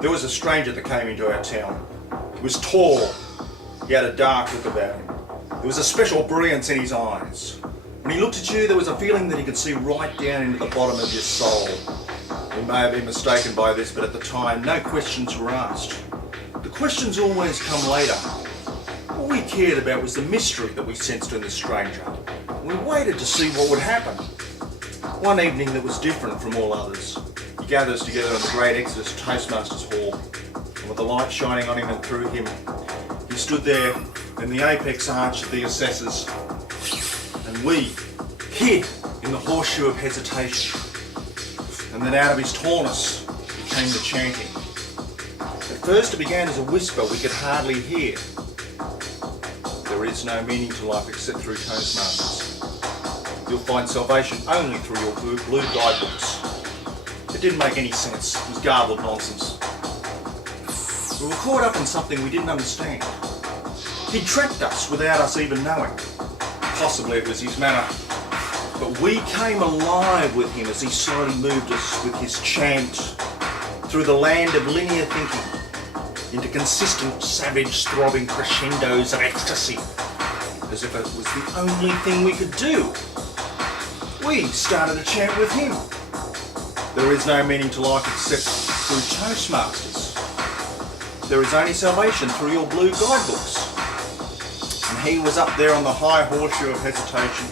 There was a stranger that came into our town. He was tall. He had a dark look about him. There was a special brilliance in his eyes. When he looked at you, there was a feeling that he could see right down into the bottom of your soul. We may have been mistaken by this, but at the time, no questions were asked. The questions always come later. All we cared about was the mystery that we sensed in this stranger. We waited to see what would happen. One evening that was different from all others. He gathered us together in the great Exodus Toastmasters Hall, and with the light shining on him and through him, he stood there in the apex arch of the assessors, and we hid in the horseshoe of hesitation. And then out of his tallness came the chanting. At first it began as a whisper we could hardly hear. There is no meaning to life except through Toastmasters. You'll find salvation only through your blue guidebooks. It didn't make any sense. It was garbled nonsense. We were caught up in something we didn't understand. He trapped us without us even knowing. Possibly it was his manner. But we came alive with him as he slowly moved us with his chant through the land of linear thinking into consistent, savage, throbbing crescendos of ecstasy, as if it was the only thing we could do. We started a chant with him. There is no meaning to life except through Toastmasters. There is only salvation through your blue guidebooks. And he was up there on the high horseshoe of hesitation.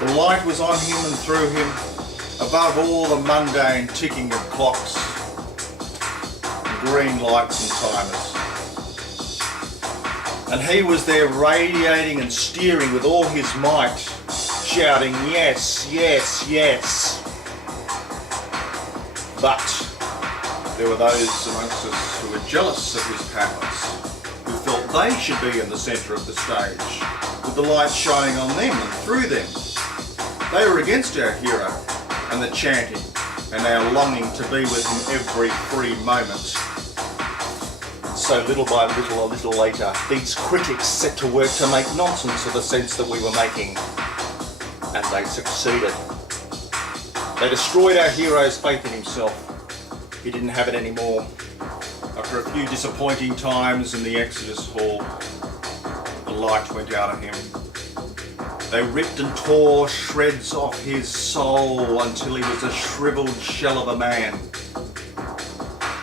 The light was on him and through him, above all the mundane ticking of clocks, green lights and timers. And he was there radiating and steering with all his might, shouting, yes, yes, yes. But there were those amongst us who were jealous of his powers, who felt they should be in the centre of the stage, with the light shining on them and through them. They were against our hero and the chanting and our longing to be with him every free moment. So little by little, a little later, these critics set to work to make nonsense of the sense that we were making. And they succeeded. They destroyed our hero's faith in himself. He didn't have it anymore. After a few disappointing times in the Exodus Hall, the light went out of him. They ripped and tore shreds off his soul until he was a shriveled shell of a man.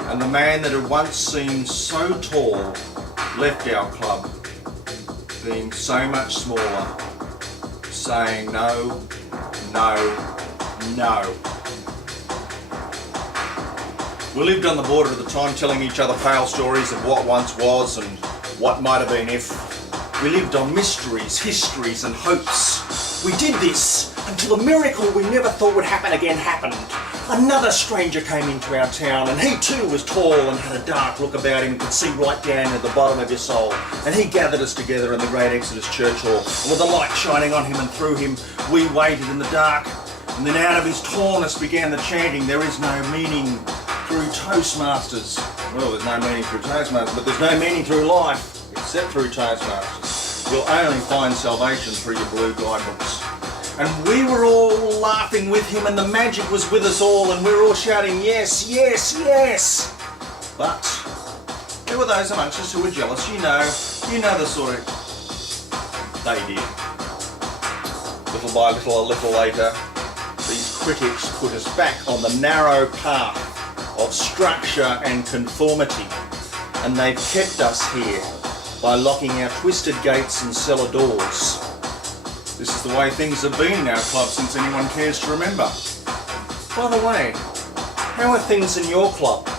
And the man that had once seemed so tall left our club, being so much smaller, saying no, no, no. We lived on the border at the time, telling each other pale stories of what once was and what might have been if. We lived on mysteries, histories and hopes. We did this until a miracle we never thought would happen again happened. Another stranger came into our town, and he too was tall and had a dark look about him and could see right down at the bottom of your soul. And he gathered us together in the great Exodus Church Hall, and with the light shining on him and through him, we waited in the dark. And then out of his tallness began the chanting, there is no meaning through Toastmasters. Well, there's no meaning through Toastmasters, but there's no meaning through life except through Toastmasters. You'll only find salvation through your blue guidebooks. And we were all laughing with him, and the magic was with us all, and we were all shouting, yes, yes, yes. But there were those amongst us who were jealous. You know the sort of... They did. Little by little, a little later, these critics put us back on the narrow path of structure and conformity, and they've kept us here by locking our twisted gates and cellar doors. This is the way things have been in our club since anyone cares to remember. By the way, how are things in your club?